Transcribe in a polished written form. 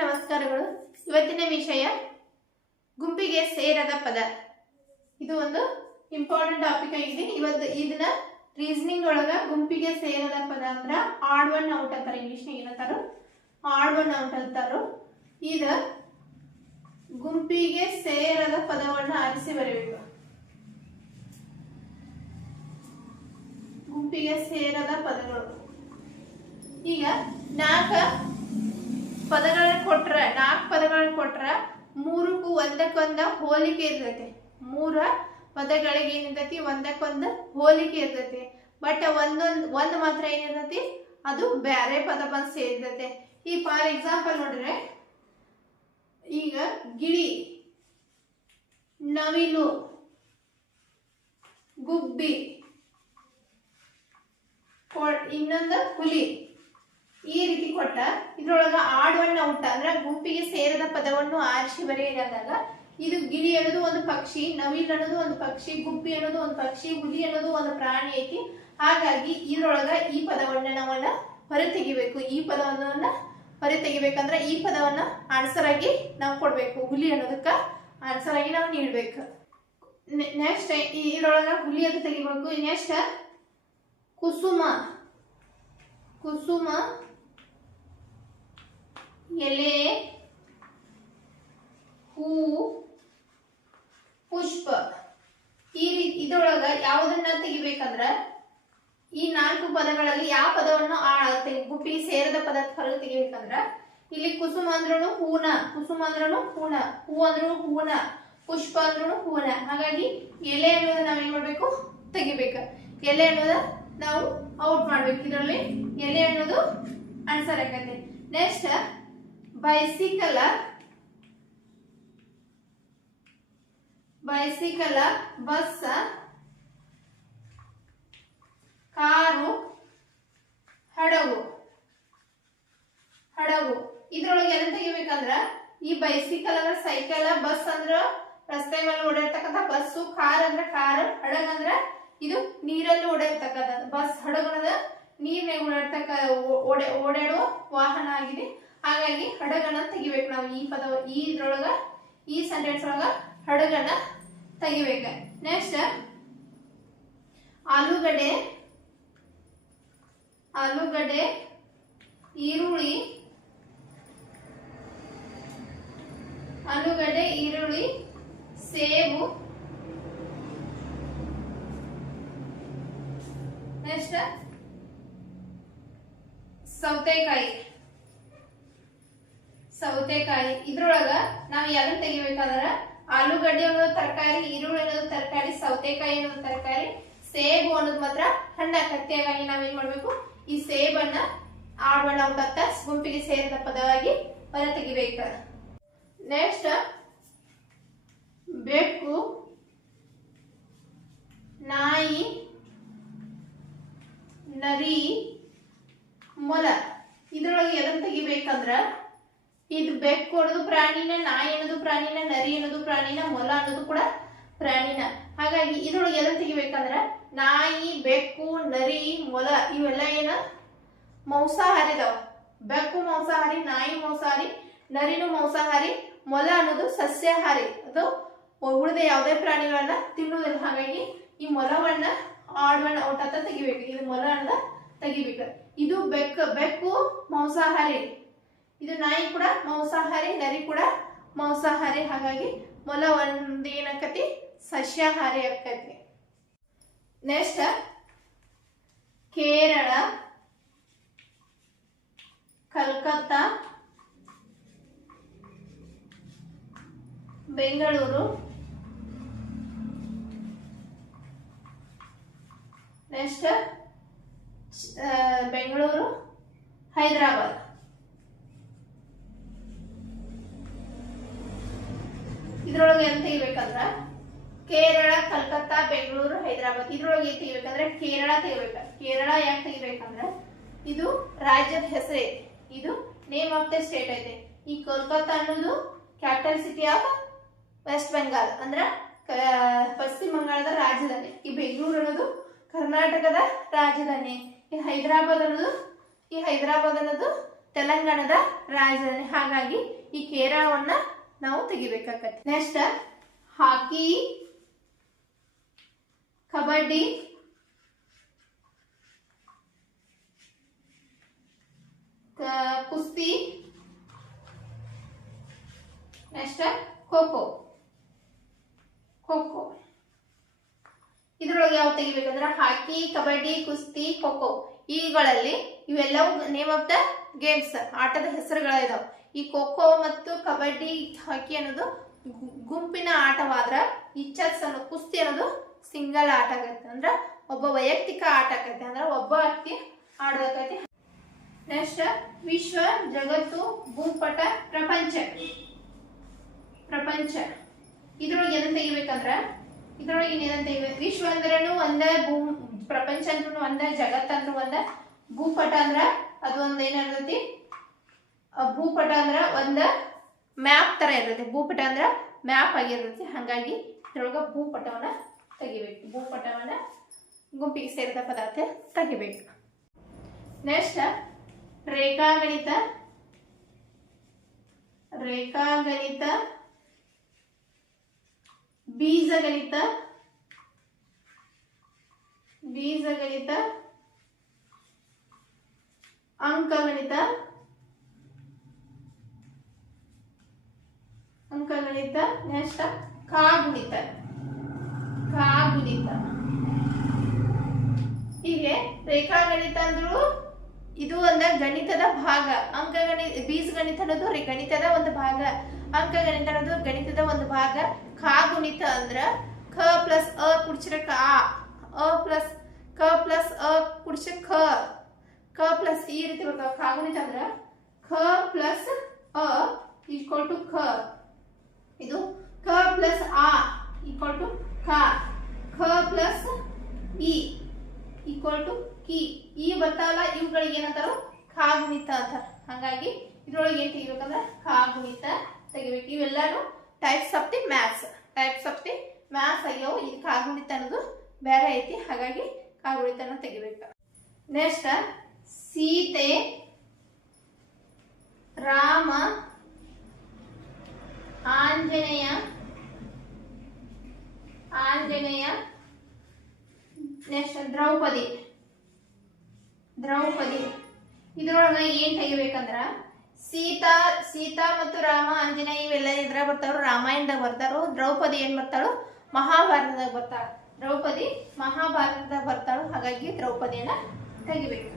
ನಮಸ್ಕಾರಗಳು. ಇವತ್ತಿನ ವಿಷಯ ಗುಂಪಿಗೆ ಸೇರದ ಪದ. ಇದು ಒಂದು ಇಂಪಾರ್ಟೆಂಟ್ ಟಾಪಿಕ್ ಆಗಿದೆ. ಇವತ್ತು ಇದನ್ನ ರೀಸನಿಂಗ್ ಒಳಗ ಗುಂಪಿಗೆ ಸೇರದ ಪದ ಅಂದ್ರ ಆಡ್ ಒನ್ ಔಟ್ ಅಂತಾರೆ. ಇಂಗ್ಲಿಷ್ ನಾಗ ಏನಂತಾರೋ ಆಡ್ ಒನ್ ಔಟ್ ಅಂತಾರೋ. ಇದ ಗುಂಪಿಗೆ ಸೇರದ ಪದವನ್ನ ಆರಿಸಿ ಬರೆಯಬೇಕು. ಗುಂಪಿಗೆ ಸೇರದ ಪದಗಳು. ಈಗ ನಾಲ್ಕು ಪದಗಳನ್ನ ಕೊಟ್ರ ಮೂರಕ್ಕೂ ಒಂದಕ್ಕೊಂದ ಹೋಲಿಕೆ ಇರ್ತೈತಿ. ಮೂರ ಪದಗಳಿಗೆ ಏನಿರ್ತೈತಿ, ಒಂದಕ್ಕೊಂದು ಹೋಲಿಕೆ ಇರ್ತೈತಿ. ಬಟ್ ಒಂದ್ ಮಾತ್ರ ಏನಿರ್ತೈತಿ, ಅದು ಬ್ಯಾರೆ ಪದ ಬಂದು ಸೇರ್ತೈತಿ. ಈ ಫಾರ್ ಎಕ್ಸಾಂಪಲ್ ನೋಡ್ರೆ, ಈಗ ಗಿಳಿ, ನವಿಲು, ಗುಬ್ಬಿ, ಇನ್ನೊಂದು ಹುಲಿ, ಈ ರೀತಿ ಕೊಟ್ಟ ಇದ್ರೊಳಗ ಆಡ್ ಒನ್ ಔಟ್ ಅಂದ್ರ ಗುಂಪಿಗೆ ಸೇರದ ಪದವನ್ನು ಆರಿಸಿ ಬರೆಯಲಾದಾಗ, ಇದು ಗಿಳಿ ಅನ್ನೋದು ಒಂದು ಪಕ್ಷಿ, ನವಿಲ್ ಅನ್ನೋದು ಒಂದು ಪಕ್ಷಿ, ಗುಬ್ಬಿ ಅನ್ನೋದು ಒಂದು ಪಕ್ಷಿ, ಹುಲಿ ಅನ್ನೋದು ಒಂದು ಪ್ರಾಣಿ ಐತಿ. ಹಾಗಾಗಿ ಇದ್ರೊಳಗ ಈ ಪದವನ್ನ ನಾವನ್ನ ಹೊರತೆಗಿಬೇಕು. ಈ ಪದವನ್ನ ಹೊರತೆಗಿಬೇಕಂದ್ರ ಈ ಪದವನ್ನ ಆನ್ಸರ್ ಆಗಿ ನಾವು ಕೊಡ್ಬೇಕು. ಹುಲಿ ಅನ್ನೋದಕ್ಕ ಆನ್ಸರ್ ಆಗಿ ನಾವು ನೀಡ್ಬೇಕು. ನೆಕ್ಸ್ಟ್ ಇದ್ರೊಳಗ ಹುಲಿ ಅಂತ ತೆಗಿಬೇಕು. ನೆಕ್ಸ್ಟ್ ಕುಸುಮ, ಕುಸುಮ, ಎಲೆ, ಹೂ, ಪುಷ್ಪ. ಈ ರೀತಿ ಇದ್ರೊಳಗ ಯಾವುದನ್ನ ತೆಗಿಬೇಕಂದ್ರ ಈ ನಾಲ್ಕು ಪದಗಳಲ್ಲಿ ಯಾವ ಪದವನ್ನು ಗುಂಪಿಗೆ ಸೇರದ ಪದ ಹೊರಗೆ ತೆಗಿಬೇಕಂದ್ರ, ಇಲ್ಲಿ ಕುಸುಮ ಅಂದ್ರೂ ಹೂನ, ಕುಸುಮ ಅಂದ್ರೂ ಹೂನ, ಹೂ ಅಂದ್ರೂ ಹೂನ, ಪುಷ್ಪ ಅಂದ್ರೂ ಹೂನ. ಹಾಗಾಗಿ ಎಲೆ ಅನ್ನೋದ ನಾವೇನ್ ಮಾಡ್ಬೇಕು, ತೆಗಿಬೇಕು. ಎಲೆ ಅನ್ನೋದ ನಾವು ಔಟ್ ಮಾಡ್ಬೇಕು. ಇದರಲ್ಲಿ ಎಲೆ ಅನ್ನೋದು ಆನ್ಸರ್ ಆಗತ್ತೆ. ನೆಕ್ಸ್ಟ್ ಬೈಸಿಕಲ, ಬೈಸಿಕಲ, ಬಸ್, ಕಾರು, ಹಡಗು, ಹಡಗು. ಇದ್ರೊಳಗೆ ಎಲ್ಲ ತೆಗಿಬೇಕಂದ್ರ ಈ ಬೈಸಿಕಲ್ ಅಂದ್ರ ಸೈಕಲ್, ಬಸ್ ಅಂದ್ರ ರಸ್ತೆ ಮೇಲೆ ಓಡಾಡ್ತಕ್ಕಂಥ ಬಸ್ಸು, ಕಾರ್ ಅಂದ್ರ ಕಾರ್, ಹಡಗ್ ಅಂದ್ರ ಇದು ನೀರಲ್ಲಿ ಓಡಾಡ್ತಕ್ಕಂಥ ಬಸ್. ಹಡಗನದ ನೀರ್ನಾಗ ಓಡಾಡುವ ವಾಹನ ಆಗಿದೆ. ಹಾಗಾಗಿ ಹಡಗನ್ನ ತೆಗಿಬೇಕು ನಾವು. ಈ ಪದ ಇದ್ರೊಳಗ ಈ ಸೆಂಟೆನ್ಸ್ ಒಳಗ ಹಡಗನ್ನ ತೆಗಿಬೇಕ. ನೆಕ್ಸ್ಟ್ ಆಲೂಗಡ್ಡೆ, ಆಲೂಗಡ್ಡೆ, ಈರುಳ್ಳಿ, ಆಲೂಗಡ್ಡೆ, ಈರುಳ್ಳಿ, ಸೇಬು. ನೆಕ್ಸ್ಟ್ ಸೌತೆಕಾಯಿ, ಸೌತೆಕಾಯಿ. ಇದ್ರೊಳಗ ನಾವು ಯಾವ್ದನ್ನ ತೆಗಿಬೇಕಾದ್ರ ಆಲೂಗಡ್ಡೆ ಅನ್ನೋದು ತರಕಾರಿ, ಈರುಳ್ಳಿ ಅನ್ನೋದು ತರಕಾರಿ, ಸೌತೆಕಾಯಿ ಅನ್ನೋದು ತರಕಾರಿ, ಸೇಬು ಅನ್ನೋದು ಮಾತ್ರ ಹಣ್ಣಾಕತ್ತಿ. ಹಾಗಾಗಿ ನಾವೇನ್ ಮಾಡ್ಬೇಕು, ಈ ಸೇಬನ್ನ ಆಡ್ ಒನ್ ಔಟ್ ಅಂತ ಗುಂಪಿಗೆ ಸೇರಿದ ಪದವಾಗಿ ಹೊರ ತೆಗಿಬೇಕ. ನೆಕ್ಸ್ಟ್ ಬೆಕ್ಕು, ನಾಯಿ, ನರಿ, ಮೊಲ. ಇದ್ರೊಳಗೆ ಎದನ್ನ ತೆಗಿಬೇಕಂದ್ರ ಇದು ಬೆಕ್ಕು ಅನ್ನೋದು ಪ್ರಾಣಿನ, ನಾಯಿ ಅನ್ನೋದು ಪ್ರಾಣಿನ, ನರಿ ಅನ್ನೋದು ಪ್ರಾಣಿನ, ಮೊಲ ಅನ್ನೋದು ಕೂಡ ಪ್ರಾಣಿನ. ಹಾಗಾಗಿ ಇದ್ರೊಳಗೆ ಎದನ್ನ ತೆಗಿಬೇಕಂದ್ರ ನಾಯಿ, ಬೆಕ್ಕು, ನರಿ, ಮೊಲ ಇವೆಲ್ಲ ಏನ ಮಾಂಸಾಹಾರಿ ಅದಾವ. ಬೆಕ್ಕು ಮಾಂಸಾಹಾರಿ, ನಾಯಿ ಮಾಂಸಾಹಾರಿ, ನರಿನು ಮಾಂಸಾಹಾರಿ, ಮೊಲ ಅನ್ನೋದು ಸಸ್ಯಾಹಾರಿ. ಅದು ಉಳಿದ ಯಾವುದೇ ಪ್ರಾಣಿಗಳನ್ನ ತಿನ್ನುವುದಿಲ್ಲ. ಹಾಗಾಗಿ ಈ ಮೊಲವನ್ನ ಆಡ್ ಒನ್ ಔಟ್ ಅಂತ ತೆಗಿಬೇಕು. ಇದು ಮೊಲ ಅನ್ನೋದ ತೆಗಿಬೇಕು. ಇದು ಬೆಕ್ಕು ಮಾಂಸಾಹಾರಿ, ಇದು ನಾಯಿ ಕೂಡ ಮಾಂಸಾಹಾರಿ, ನರಿ ಕೂಡ ಮಾಂಸಾಹಾರಿ. ಹಾಗಾಗಿ ಮೊಲ ಒಂದ್ ಏನಾಕತಿ, ಸಸ್ಯಾಹಾರಿ ಆಕತಿ. Next Kerala, Calcutta, Bengaluru, next Bengaluru, Hyderabad. ಇದ್ರೊಳಗೆ ಏನ್ ತೆಗಿಬೇಕಂದ್ರ ಕೇರಳ, ಕಲ್ಕತ್ತಾ, ಬೆಂಗಳೂರು, ಹೈದರಾಬಾದ್. ಇದ್ರೊಳಗೆ ಏನ್ ತೆಗಿಬೇಕಂದ್ರೆ ಕೇರಳ ತೆಗಿಬೇಕ. ಕೇರಳ ಯಾಕೆ ತೆಗಿಬೇಕಂದ್ರ ಇದು ರಾಜ್ಯದ ಹೆಸರು ಐತಿ, ಇದು ನೇಮ್ ಆಫ್ ದ ಸ್ಟೇಟ್ ಐತೆ. ಈ ಕೋಲ್ಕತ್ತಾ ಅನ್ನೋದು capital city of West Bengal ಅಂದ್ರ ಪಶ್ಚಿಮ ಬಂಗಾಳದ ರಾಜಧಾನಿ. ಈ ಬೆಂಗಳೂರು ಅನ್ನೋದು ಕರ್ನಾಟಕದ ರಾಜಧಾನಿ. ಈ ಹೈದರಾಬಾದ್ ಅನ್ನೋದು ತೆಲಂಗಾಣದ ರಾಜಧಾನಿ. ಹಾಗಾಗಿ ಈ ಕೇರಳವನ್ನ ನಾವು ತೆಗಿಬೇಕಾಗತ್ತೆ. ನೆಕ್ಸ್ಟ್ ಹಾಕಿ, ಕಬಡ್ಡಿ, ಕುಸ್ತಿ, ನೆಕ್ಸ್ಟ್ ಖೋಖೋ. ಖೋಖೋ ಇದ್ರೊಳಗೆ ಯಾವ ತೆಗಿಬೇಕಂದ್ರೆ ಹಾಕಿ, ಕಬಡ್ಡಿ, ಕುಸ್ತಿ, ಖೋಖೋ ಇವುಗಳಲ್ಲಿ ಇವೆಲ್ಲವೂ ನೇಮ್ ಆಫ್ ದ ಗೇಮ್ಸ್, ಆಟದ ಹೆಸರುಗಳಿದಾವೆ. ಈ ಖೋಖೋ ಮತ್ತು ಕಬಡ್ಡಿ, ಹಾಕಿ ಅನ್ನೋದು ಗುಂಪಿನ ಆಟವಾದ್ರ ಈ ಚೆಸ್ ಅನ್ನೋ ಕುಸ್ತಿ ಅನ್ನೋದು ಸಿಂಗಲ್ ಆಟ ಆಗತ್ತೆ, ಅಂದ್ರೆ ಒಬ್ಬ ವೈಯಕ್ತಿಕ ಆಟ ಆಗತ್ತೆ, ಅಂದ್ರೆ ಒಬ್ಬ ವ್ಯಕ್ತಿ ಆಡಬೇಕಾಗತ್ತೆ. ನೆಕ್ಸ್ಟ್ ವಿಶ್ವ, ಜಗತ್ತು, ಭೂಪಟ, ಪ್ರಪಂಚ. ಪ್ರಪಂಚ ಇದ್ರೊಳಗೆ ಏನಂತ ತೆಗಿಬೇಕಂದ್ರ ಇದ್ರೊಳಗೆ ಏನಂತ ತೆಗಿಬೇಕು, ವಿಶ್ವ ಅಂದ್ರೂ ಒಂದ, ಪ್ರಪಂಚ ಅಂದ್ರೂ ಒಂದ, ಜಗತ್ ಅಂದ್ರೂ ಒಂದ, ಭೂಪಟ ಅಂದ್ರ ಅದು ಒಂದ್ ಏನಿರ್ತೈತಿ, ಭೂಪಟ ಅಂದ್ರ ಒಂದ ಮ್ಯಾಪ್ ತರ ಇರ್ತೈತಿ. ಭೂಪಟ ಅಂದ್ರ ಮ್ಯಾಪ್ ಆಗಿರ್ತೈತಿ. ಹಾಗಾಗಿ ಇದ್ರೊಳಗ ಭೂಪಟವನ್ನ ತೆಗಿಬೇಕು. ಭೂಪಟವನ್ನ ಗುಂಪಿಗೆ ಸೇರಿದ ಪದಾರ್ಥ ತೆಗಿಬೇಕು. ನೆಕ್ಸ್ಟ್ ರೇಖಾಗಣಿತ, ರೇಖಾಗಣಿತ, ಬೀಜಗಣಿತ, ಬೀಜಗಣಿತ, ಅಂಕಗಣಿತ, ಅಂಕಗಣಿತ, ನೆಕ್ಸ್ಟ್ ಕಾಗುಣಿತ, ಕಾಗುಣಿತ. ಹೀಗೆ ರೇಖಾಗಣಿತ ಅಂದ್ರು ಇದು ಒಂದ ಗಣಿತದ ಭಾಗ, ಅಂಕಗಣಿತ, ಬೀಜಗಣಿತ ಅನ್ನೋದು ಗಣಿತದ ಒಂದು ಭಾಗ, ಅಂಕಗಣಿತ ಅನ್ನೋದು ಗಣಿತದ ಒಂದು ಭಾಗ. ಕಾಗುಣಿತ ಅಂದ್ರ ಖ ಪ್ಲಸ್ ಅ ಕುಡಿಸಿರ ಕ, ಅ ಪ್ಲಸ್ ಕ ಪ್ಲಸ್ ಅ ಕುಡಿಸಿರ ಖ, ಕ ಪ್ಲಸ್ ಈ ರೀತಿ ಬರ್ತಾವ. ಕಾಗುಣಿತ ಅಂದ್ರ ಖ ಪ್ಲಸ್ ಅ ಈಕ್ವಲ್ ಟು ಖ, ಇದು ಕ ಪ್ಲಸ್ ಆ ಈಕ್ವಲ್ ಟು ಖ, ಖ ಪ್ಲಸ್ ಇ ಈಕ್ವಲ್ ಟು ಕಿ. ಈ ಬರ್ತಾವಲ್ಲ ಇವುಗಳಿಗೆ ಏನಂತಾರ ಕಾಗುಣಿತ ಅಂತಾರ. ಹಾಗಾಗಿ ಇದ್ರೊಳಗೆ ಏನ್ ತೆಗಿಬೇಕಂದ್ರ ಕಾಗುಣಿತ ತೆಗಿಬೇಕು. ಇವೆಲ್ಲಾನು types of the maths, types of the maths ಆಗ್ಯಾವ. ಇದು ಕಾಗುಣಿತ ಅನ್ನೋದು ಬೇರೆ ಐತಿ, ಹಾಗಾಗಿ ಕಾಗುಣಿತನ ತೆಗಿಬೇಕು. Next Sita, Rama, Anjaneya, Anjaneya, next Draupadi, Draupadi. ಇದ್ರೊಳಗ ಏನ್ ತೆಗಿಬೇಕಂದ್ರ ಸೀತಾ, ಸೀತಾ ಮತ್ತು ರಾಮ, ಆಂಜನೇಯ ಇವೆಲ್ಲ ಇದ್ರ ಬರ್ತಾರೋ ರಾಮಾಯಣದಾಗ ಬರ್ತಾರೋ. ದ್ರೌಪದಿ ಏನ್ ಬರ್ತಾಳು ಮಹಾಭಾರತದಾಗ ಬರ್ತಾಳ. ದ್ರೌಪದಿ ಮಹಾಭಾರತದಾಗ ಬರ್ತಾಳು. ಹಾಗಾಗಿ ದ್ರೌಪದಿಯನ್ನ ತೆಗಿಬೇಕು.